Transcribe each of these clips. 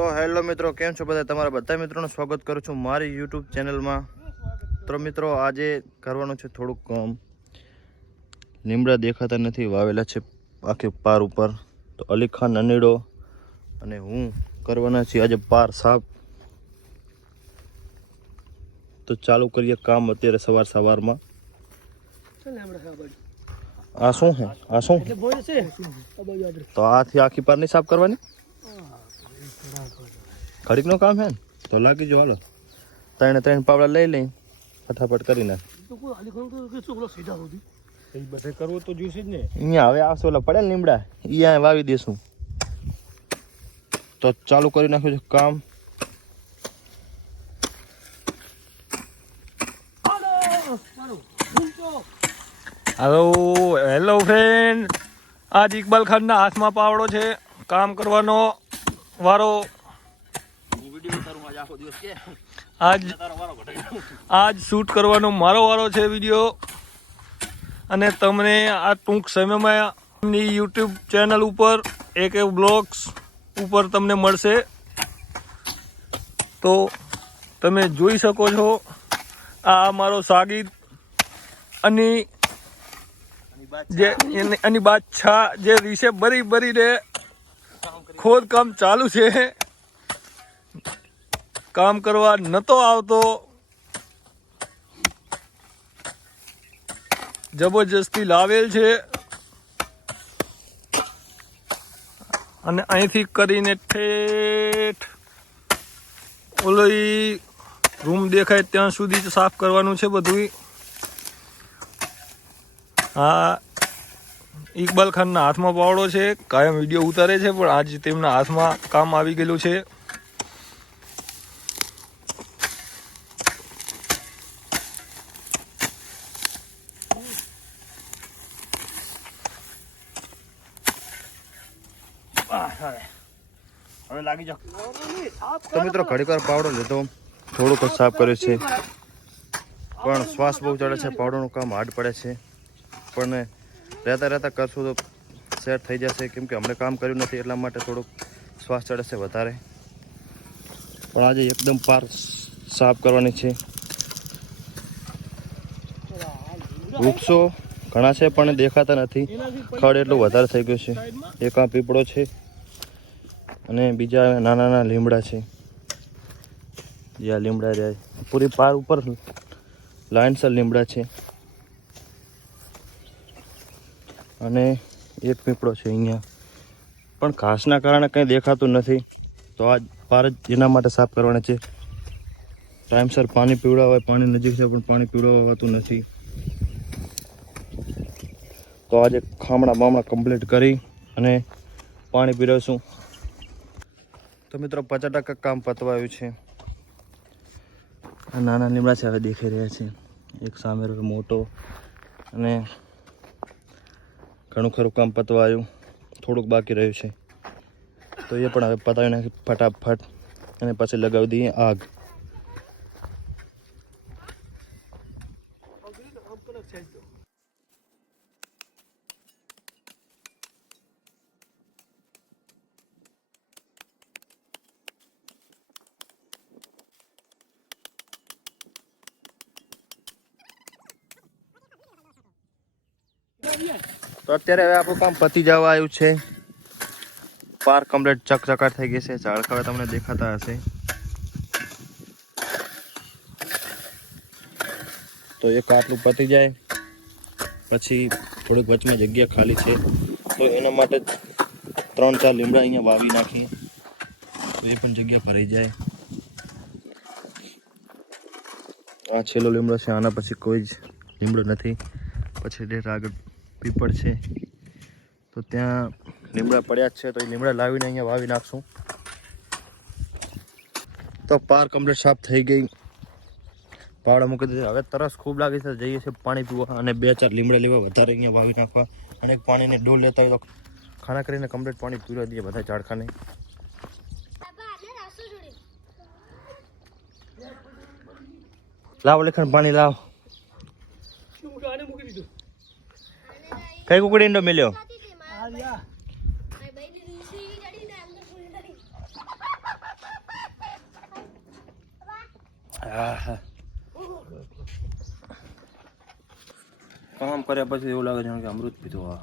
તો હેલો મિત્રો કેમ છો બધા? તમારા બધા મિત્રોનું સ્વાગત કરું છું મારી યુટ્યુબ ચેનલમાં. તો મિત્રો આજે કરવાનું છે થોડુંક કામ લીમડા દેખાતા નથી વાવેલા છે આખી પાર ઉપર. તો અલી ખાન અનેડો અને હું કરવાના છીએ આજે પાર સાફ. તો ચાલુ કરીએ કામ અત્યારે સવાર સવારમાં. આ શું છે આ શું તો આથી આખી પાર નહીં સાફ કરવાની? ઘડીકનું કામ છે ને, તો લાગી જો હાલો. ત્રણે ત્રણ પાવડા લઈ લઈ, ફટાફટ કરી નાખ હવે આવશે ઓલા પડે ને લીમડા અહીંયા વાવી દઈશું તો ચાલુ કરી નાખ્યું છે કામ. હાલો હેલો ફ્રેન્ડ આજ ઇકબાલ ખાનના હાથમાં પાવડો છે. કામ કરવાનો. વારો આજ આજ શૂટ કરવાનો મારો વારો છે વીડિયો અને તમને આ ટૂંક સમયમાં યુટ્યુબ ચેનલ ઉપર, એક એક બ્લોગ્સ ઉપર તમને મળશે. તો તમે જોઈ શકો છો, આ મારો સાગીત અને જે એની બાદશાહ જે વિશે બરી બરીને ખોદકામ ચાલુ છે. કામ કરવા નતો આવતો. જબરજસ્તી લાવેલ છે. અને અહીંથી કરીને ઠેઠ ઓલો રૂમ દેખાય ત્યાં સુધી સાફ કરવાનું છે બધું હા ઇકબાલ ખાનના હાથમાં પાવડો છે કાયમ વીડિયો ઉતારે છે પણ આજ તેમના હાથમાં કામ આવી ગયેલું છે. હવે લાગી તો મિત્રો ઘડીક વાર પાવડો લીધો. થોડુંક જ સાફ કર્યું છે. પણ શ્વાસ બહુ ચડે છે પાવડોનું કામ હાર્ડ પડે છે. પણ રહેતા રહેતા કરશું તો સેટ થઈ જશે. કેમ કે અમને કામ કર્યું નથી, એટલા માટે થોડુંક શ્વાસ ચડે વધારે. પણ આજે એકદમ પાર સાફ કરવાની છે. વૃક્ષો ઘણા છે, પણ દેખાતા નથી. ખડ એટલું વધારે થઈ ગયું છે. એક આ પીપળો છે અને બીજા નાના નાના લીમડા છે. જ્યાં લીમડા રહ્યા પૂરી પાર ઉપર લાઇનસર લીમડા છે. અને એક પીપળો છે અહીંયા. પણ ઘાસના કારણે કંઈ દેખાતું નથી. તો આ પાર એના માટે સાફ કરવાના છે. ટાઈમસર પાણી પીવડાવાય પાણી નજીક છે, પણ પાણી પીવડાવવાતું નથી. તો આજે ખામણા બામણા કમ્પ્લીટ કરી અને પાણી પીરવશું તો મિત્રો, પચાસ ટકા કામ પતવાયું છે. નાના લીમડા છે, હવે દેખાઈ રહ્યા છે. એક સામે રહ્યો મોટો અને ઘણું ખરું કામ પતવાયું થોડુંક બાકી રહ્યું છે. તો એ પણ હવે પતાવી નાખી ફટાફટ અને પછી લગાવી દઈએ આગ. તો અત્યારે હવે આપણું કામ પતી જવા આવ્યું છે. પાર કમ્પ્લીટ ચકચકાટ થઈ ગઈ છે. ઝાડખા તમને દેખાતા હશે. તો એક આટલું પતી જાય. પછી થોડીક વચમાં જગ્યા ખાલી છે. તો એના માટે ત્રણ ચાર લીમડા અહીંયા વાવી નાખીએ. તો એ પણ જગ્યા ભરાઈ જાય. આ છેલ્લો લીમડો છે. આના પછી કોઈ જ લીમડો નથી. પછી ડેટ આગળ પીપળ છે. તો ત્યાં લીમડા પડ્યા જ છે, તો એ લીમડા લાવીને અહીંયા વાવી નાખશું. તો પાર કમ્પ્લીટ સાફ થઈ ગઈ. પાવડા મૂકી દીધી. હવે તરસ ખૂબ લાગે છે, જઈએ છીએ પાણી પીવા અને બે ચાર લીમડા લેવા વધારે અહીંયા વાવી નાખવા. અને પાણીને ડોલ લેતા હોય તો ખાના કરીને કમ્પ્લીટ પાણી પીવા દઈએ બધા ઝાડખાને. લાવ લેખન પાણી લાવ. કઈ કુકડી ઈંડો મળ્યો કામ કર્યા પછી એવું લાગે છે કે અમૃત પીધું હા.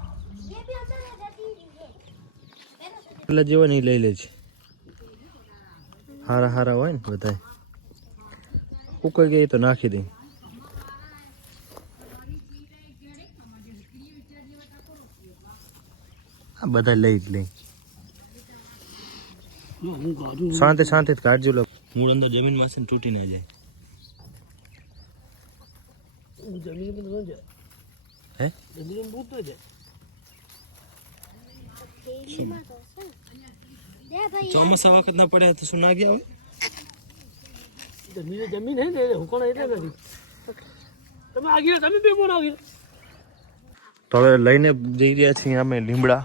એટલે જેવો નહીં લઈ લે છે હારા હારા હોય ને બધા ઉકળી ગઈ તો નાખી દઈ આ બધા લઈ જ લઈ. શાંતિ શાંતિ કાઢજો લો. મૂળ અંદર જમીનમાં છે ને તૂટી ના જાય. હે? ચોમાસા વખત ના પડે તો શું ના ગયા જમીન જમીન હે ને હુકણ તમે આગળ તમે લઈને જઈ રહ્યા છીએ અમે લીમડા.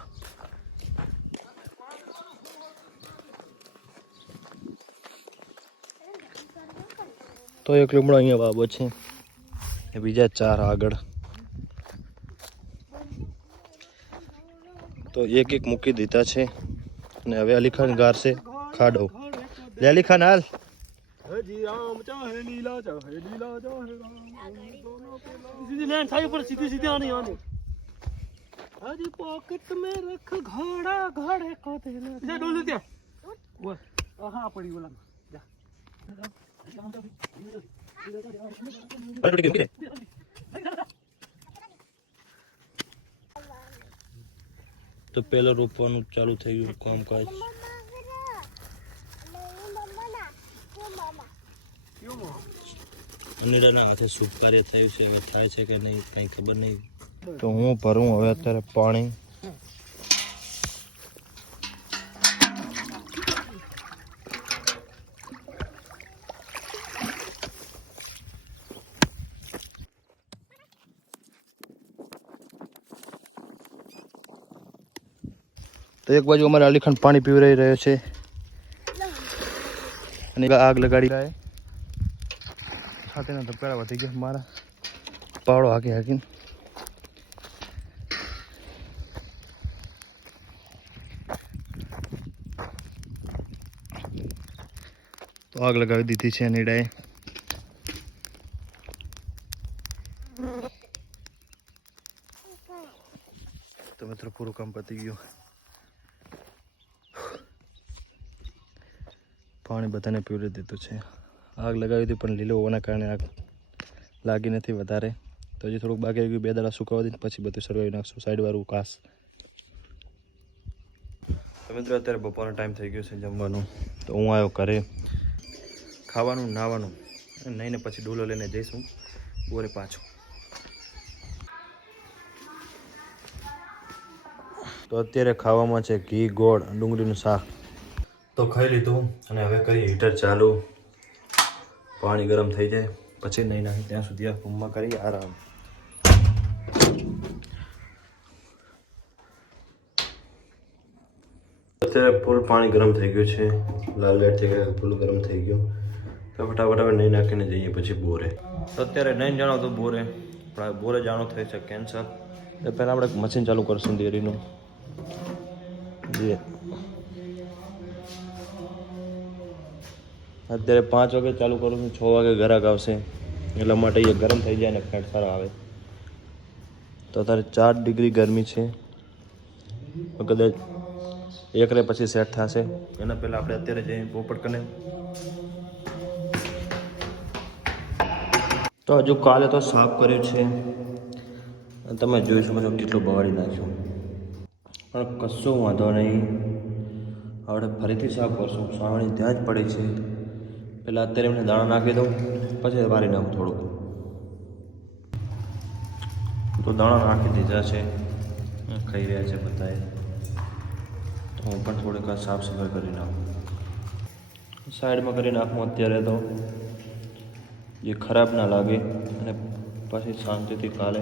તો એક લીમડો અહીંયા વાવો છે. એ બીજા ચાર આગળ. તો એક એક મૂકી દીધા છે. અને હવે અલી ખાન ગારશે ખાડો. અલી ખાન હાલ. સીધી પોકેટ પડી ઓલા જા. તો પેલા રોપવાનું ચાલુ થઈ ગયું કામકાજ. અનિડાના હાથે શુભ થયું છે, હવે થાય છે કે નહીં, કંઈ ખબર નહીં. તો હું ભરું હવે અત્યારે પાણી. તો એક બાજુ અમારે અલીખંડ પાણી પીવરાઈ રહ્યો છે. અને આગ લગાડી ગાય સાથેના ધબકારા વધી ગયા મારા. પાવડો હાકી હાકીને. તો આગ લગાવી દીધી છે નીડાએ. તો મિત્રો પૂરું કામ પતી ગયું. પાણી બધાને પીવડી દીધું છે. આગ લગાવી હતી, પણ લીલો હોવાના કારણે આગ લાગી નથી વધારે. તો હજી થોડુંક બાકી ગયું બે દાડા સુકાવા દઈને પછી બધું સળગાવી નાખશું. સાઈડવાળું કાસ તો મિત્રો, અત્યારે બપોરનો ટાઈમ થઈ ગયો છે જમવાનું. તો હું આવ્યો ઘરે. ખાવાનું અને નહીં ને પછી ડોલો લઈને જઈશું. બોરે પાછું. તો અત્યારે ખાવામાં છે ઘી, ગોળ, ડુંગળીનું શાક. તો ખાઈ લીધું અને હવે કરી હીટર ચાલુ. પાણી ગરમ થઈ જાય. પછી નહીં નાખી, ત્યાં સુધી આ રૂમમાં કરી આરામ. અત્યારે ફૂલ પાણી ગરમ થઈ ગયું છે. લાલ લાઈટ થઈ ગયા ફૂલ ગરમ થઈ ગયું. તો ફટાફટ હવે નહીં નાખીને જઈએ પછી બોરે. અત્યારે નહીં જાણો તો બોરે, પણ બોરે જાણો થઈ છે કેન્સર. એ પહેલાં આપણે મશીન ચાલુ કરશું ડેરીનું જે અત્યારે પાંચ વાગે ચાલુ કરું છું, છ વાગે ગ્રાહક આવશે. એટલા માટે એ ગરમ થઈ જાય ને ફેટ સારો આવે. તો અત્યારે ચાર ડિગ્રી ગરમી છે. કદાચ એક રે પછી સેટ થશે. એના પહેલાં આપણે અત્યારે જઈએ પોપટ કને. તો હજુ કાલે તો સાફ કર્યું છે. તમે જોઈ શકો છો કેટલું બગાડી નાખ્યું. પણ કશું વાંધો નહીં. આપણે ફરીથી સાફ કરશું. સાવણી ત્યાં જ પડે છે. પહેલાં અત્યારે એમને દાણા નાખી દઉં, પછી વારી નાખું થોડુંક. તો દાણા નાખી દીધા છે. ખાઈ રહ્યા છે બધાએ. તો હું પણ થોડીક આ સાફ સફાઈ કરી નાખું. સાઈડમાં કરી નાખું અત્યારે તો. જે ખરાબ ના લાગે અને પછી શાંતિથી કાલે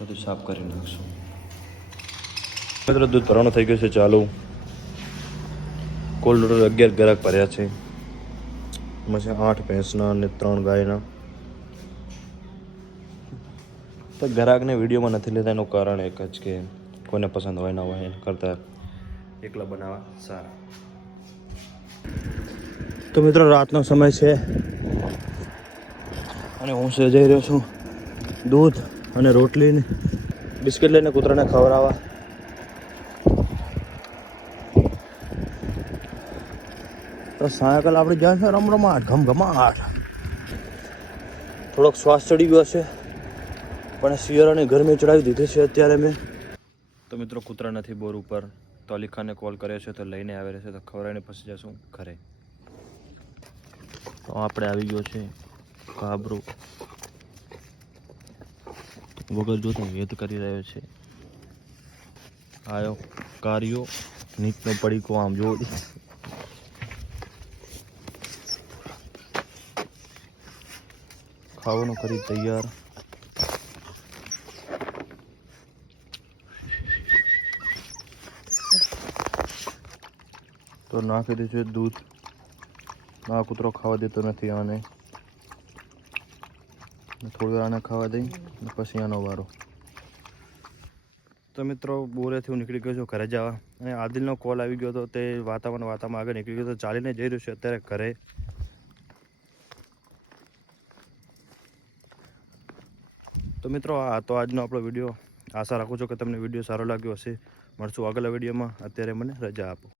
બધું સાફ કરી નાખશું. મિત્રો, દૂધ ભરવાનું થઈ ગયું છે ચાલુ. કોલ્ડ ટોટલ અગિયાર ગ્રાહક ભર્યા છે. એમાં છે, આઠ ભેંસના અને ત્રણ ગાયના. તો ગ્રાહકને વિડીયોમાં નથી લેતા, એનું કારણ એક જ કે કોઈને પસંદ હોય, ના હોય કરતા એકલા બનાવવા સારા. તો મિત્રો, રાતનો સમય છે. અને હું જઈ રહ્યો છું દૂધ અને રોટલીને બિસ્કિટ લઈને કૂતરાને ખવડાવવા. તો સાયકલ આપણે જાય છે રમરમાટ, ઘમઘમાટ. થોડોક શ્વાસ ચડી ગયો છે પણ શિયાળાની ગરમી ચડાવી દીધી છે અત્યારે મેં. તો મિત્રો કૂતરા નથી બોર ઉપર. તો અલીખાને કોલ કર્યો છે, તો લઈને આવે છે, તો ખવડાવીને પછી જશું ઘરે. તો આપણે આવી ગયો છે કાબરો વગર જોતા વેદ કરી રહ્યો છે. આયો કાર્યો નીચનો પડીકો આમ જોવો. ખાવાનું કરી તૈયાર. તો નાખી દે છે દૂધ. આ કૂતરો ખાવા દેતો નથી આને. થોડી વાર આને ખાવા દઈ પછી આનો વારો. તો મિત્રો, બોરેથી હું નીકળી ગયો છું ઘરે જવા. અને આદિલનો કોલ આવી ગયો હતો. તે વાતાવરણ વાતાવરણ આગળ નીકળી ગયો તો ચાલીને જઈ રહ્યો છે અત્યારે ઘરે. મિત્રો, આ તો આજનો આપણો વીડિયો. આશા રાખું છું કે તમને વીડિયો સારો લાગ્યો હશે. મળશું આગલા વિડીયોમાં. અત્યારે મને રજા આપો.